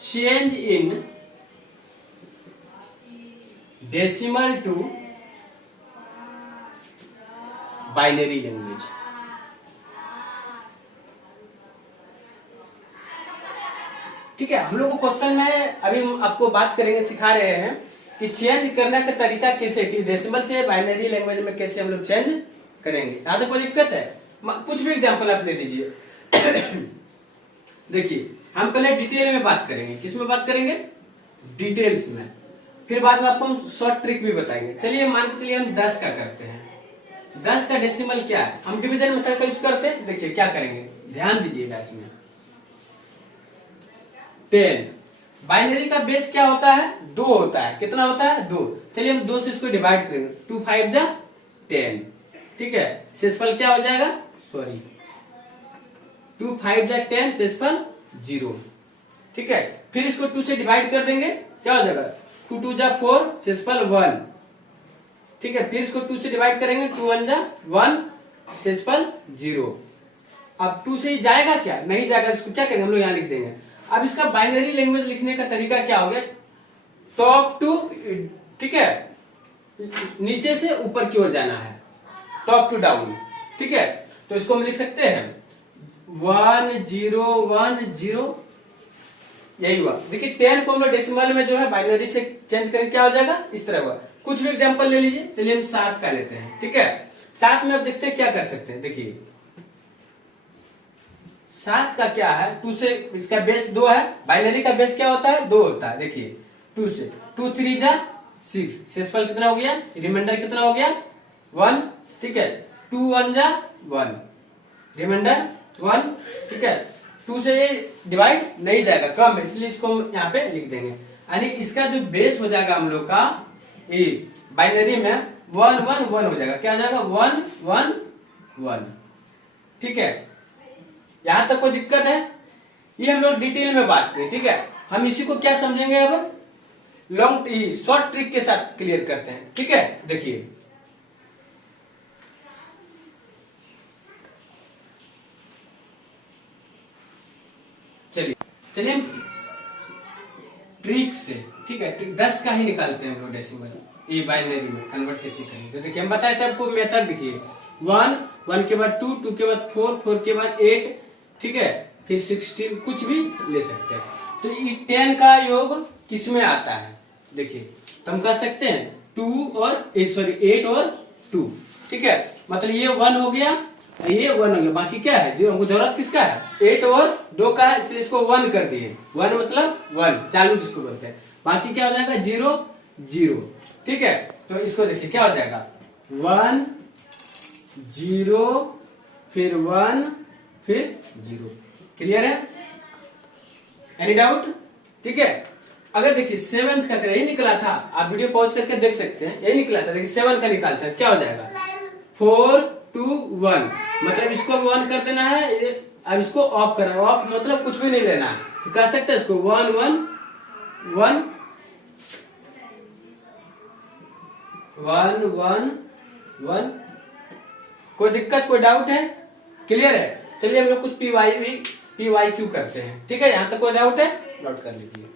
Change in decimal to binary language. ठीक है, हम लोग को क्वेश्चन में अभी हम आपको बात करेंगे, सिखा रहे हैं कि चेंज करने का तरीका कैसे, कि डेसिमल से बाइनरी लैंग्वेज में कैसे हम लोग चेंज करेंगे। यहाँ तक कोई दिक्कत है? कुछ भी एग्जांपल आप ले लीजिए। देखिए, हम पहले डिटेल में बात करेंगे। किस में बात करेंगे? डिटेल्स में। फिर बाद में आपको हम शॉर्ट ट्रिक भी बताएंगे। चलिए मान के चलिए हम 10 का करते हैं। 10 का डेसिमल क्या है? हम डिवीजन मेथड का यूज करते हैं। देखिए क्या करेंगे, ध्यान दीजिएगा इसमें। 10 बाइनरी का बेस क्या होता है? 2 होता है। कितना होता है? 2। चलिए हम 2 से इसको डिवाइड करेंगे। 2 5 जा 10। ठीक है, शेषफल क्या हो जाएगा? सॉरी, 2 5 जा 10, शेषफल 0। ठीक है, फिर इसको 2 से डिवाइड कर देंगे, क्या हो जाएगा? 2 2 जा 4, शेषफल 1। ठीक है, फिर इसको 2 से डिवाइड करेंगे, 2 1 जा 1, शेषफल 0। अब 2 से जाएगा क्या? नहीं जाएगा। इसको क्या करेंगे हम लोग? यहाँ लिख देंगे। अब इसका बाइनरी लैंग्वेज लिखने का तरीका क्या हो गया? टॉप टू, ठीक है, नीचे से ऊपर की ओर जाना है, टॉप टू डाउन। ठीक है, तो इसको हम लिख सकते हैं 1 0 1 0। यही हुआ। देखिए 10 को हम लोग डेसिमल में जो है बाइनरी से चेंज करें, क्या हो जाएगा? इस तरह हुआ। कुछ भी एग्जांपल ले लीजिए। चलिए हम 7 का लेते हैं। ठीक है, 7 में अब देखते हैं क्या कर सकते हैं। देखिए 7 का क्या है? 2 से, इसका बेस 2 है। बाइनरी का बेस क्या होता है? 2 होता है। देखिए 2 से 2 3 जा 6, शेषफल कितना हो गया? रिमाइंडर कितना हो गया? 1। ठीक है, 2 1 जा 1, रिमाइंडर 1। ठीक है, 2 से ये डिवाइड नहीं जाएगा, कम है, इसलिए इसको हम यहाँ पे लिख देंगे। यानी इसका जो बेस हो जाएगा हम लोग का, ये बाइनरी में 1 1 1 हो जाएगा। क्या हो जाएगा? 1 1 1। ठीक है, यहां तक कोई दिक्कत है? ये हम लोग डिटेल में बात करें। ठीक है, हम इसी को क्या समझेंगे अब? लॉन्ग शॉर्ट ट्रिक के साथ क्लियर करते हैं। ठीक है, देखिए चलिए हम ट्रिक से, ठीक है, ट्रिक 10 का ही निकालते हैं हम लोग डेसिमल, ये बाइनरी में कन्वर्ट कैसे करेंगे। तो देखिए हम बताए थे आपको मेथड। देखिए 1 1 के बाद 2 2 के बाद 4 4 के बाद 8, ठीक है, फिर 16, कुछ भी ले सकते हैं। तो ये 10 का योग किस में आता है? देखिए तो हम कर सकते हैं 2 और 8 और 2। ठीक है, मतलब ये 1 हो गया, ये 1 हो गया, बाकी क्या है? जो हमको जरूरत किसका है? 8 और 2 का है, इसलिए इसको 1 कर दिए। 1 मतलब 1 चालू जिसको बोलते हैं। बाकी क्या हो जाएगा? 0 0। ठीक है, तो इसको देखिए क्या हो जाएगा? 1 0 फिर 1 फिर 0। क्लियर है? Any doubt? ठीक है, अगर देखिए 7th का यही निकला था, आप वीडियो पॉज करके देख सकते हैं, यही निकला था। देखिए 7 का निकालते हैं, क्या हो जाएगा? 4 2 1, मतलब इसको 1 कर देना है। अब इसको ऑफ करना है। ऑफ मतलब कुछ भी नहीं लेना है, तो कर सकते हैं इसको 1 1 1 1 1 1। कोई दिक्कत, कोई डाउट है? क्लियर है? चलिए हम लोग कुछ PYQ करते हैं। ठीक है, यहाँ तक कोई डाउट है? नोट कर लीजिए।